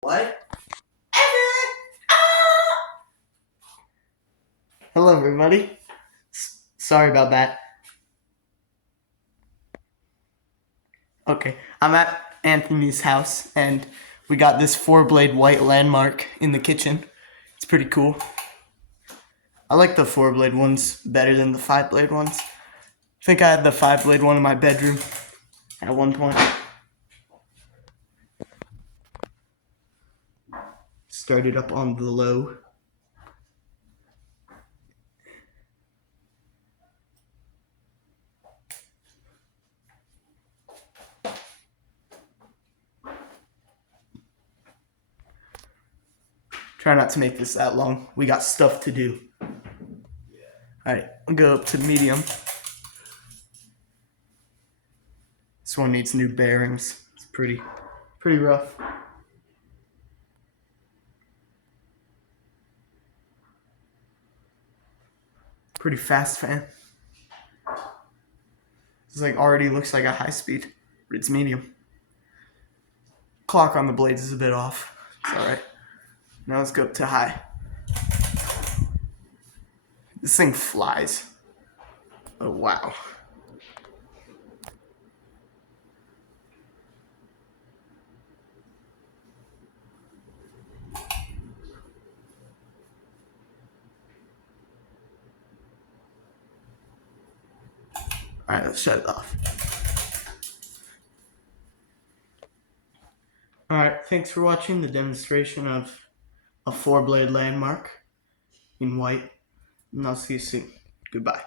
What? Hello, everybody. Sorry about that. Okay, I'm at Anthony's house, and we got this 4-blade white landmark in the kitchen. It's pretty cool. I like the 4-blade ones better than the 5-blade ones. I think I had the 5-blade one in my bedroom at one point. Started up on the low. Try not to make this that long. We got stuff to do. Alright, I'll go up to medium. This one needs new bearings. It's pretty rough. Pretty fast fan. This like already looks like a high speed, but it's medium. Clock on the blades is a bit off. It's alright. Now let's go up to high. This thing flies. Oh wow. Alright, let's shut it off. Alright, thanks for watching the demonstration of a 4-blade landmark in white. And I'll see you soon. Goodbye.